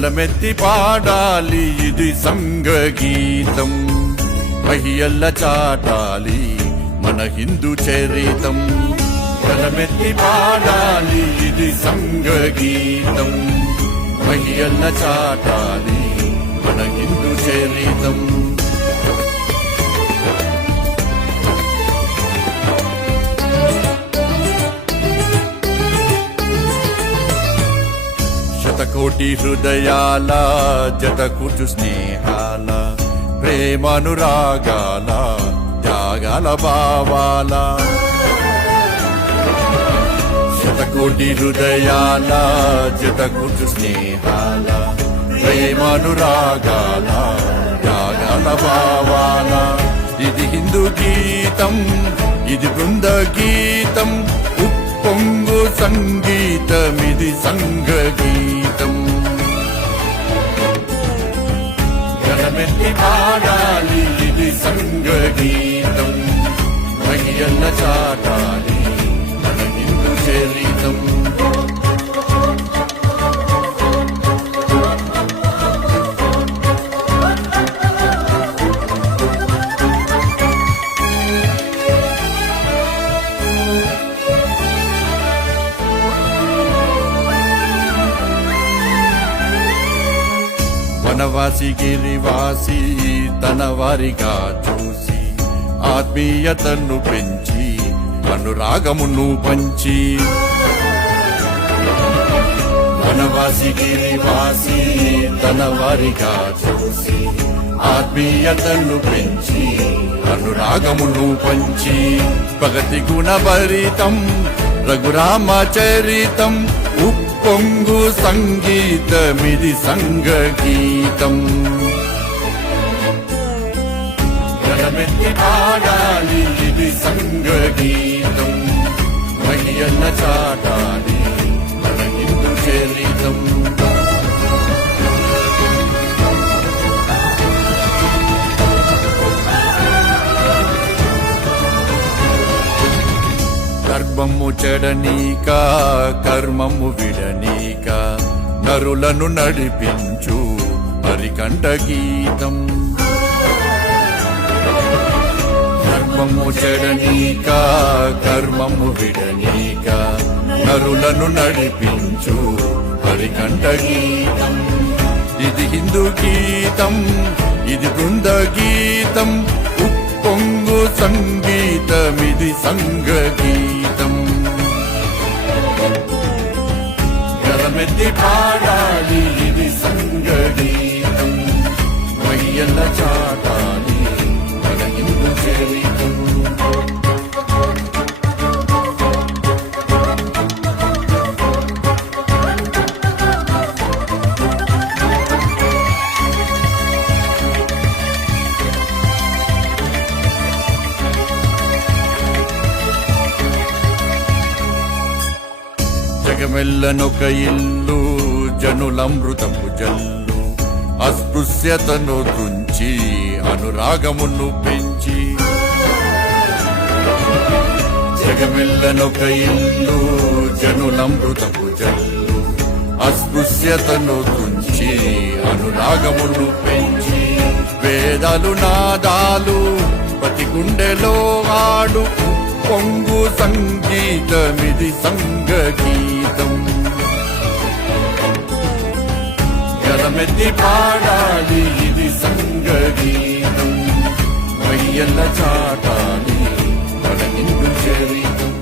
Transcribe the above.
గలమెత్తి పాడాలి ఇది సంఘగీతం. మహియల్ల చాటాలి మన హిందూ చరితం. గలమెత్తి పాడాలి ఇది సంఘగీతం. మహియల్ల చాటాలి మన హిందూ చరితం. శతకోటి హృదయాల జతకూర్చు స్నేహాల ప్రేమానురాగాల త్యాగాల భావాల. శతకోటి హృదయాల జతకూర్చు స్నేహాల ప్రేమానురాగాల త్యాగాల భావాల. ఇది హిందూ గీతం, ఇది బృంద గీతం, ఉప్పొంగు సంగీతమిది సంఘగీతం. గలమెత్తి పాడాలి ఇది సంఘగీతం. మహియల్ల చాటాలి మన హిందూ చరితం. వనవాసి గిరివాసి తన వారిగా చూసి ఆత్మీయతను పెంచి అనురాగమును పంచి. వనవాసి గిరివాసి తన వారిగా చూసి ఆత్మీయతను పెంచి అనురాగమును పంచి. భగతి గుణభరితం రఘురామ చరితం, ఉప్పొంగు సంగీతమిది సంఘగీతం. గలమెత్తి పాడాలి ఇది సంఘగీతం. మహియల్ల చాటాలి మన హిందూ చరితం. గర్భము చెడనీక కర్మము విడనీక నరులను నడిపించు హరికంఠ గీతం. గర్భము చెడనీక కర్మము విడనీక నరులను నడిపించు హరికంఠ గీతం. ఇది హిందూ గీతం, ఇది బృంద గీతం, ఉప్పొంగు సంగీతమిది సంఘగీతం. గలమెత్తి పాడాలి ఇది సంఘగీతం. మహియల్ల చాటాలి మన హిందూ చరితం. జగమెల్లనొక ఇల్లు జనులమృతము జల్లు, అస్పృశ్యతను తుంచి అనురాగమును పెంచి. జగమెల్లనొక ఇల్లు జనులమృతము జల్లు, అస్పృశ్యతను తుంచి అనురాగమును పెంచి. వేదాలు నాదాలు ప్రతి గుండెలో ఆడు పొంగు సంగీతమిది సంఘగీతం. గలమెత్తి పాడాలి ఇది సంఘగీతం. మహియల్ల చాటాలి మన హిందూ చరితం.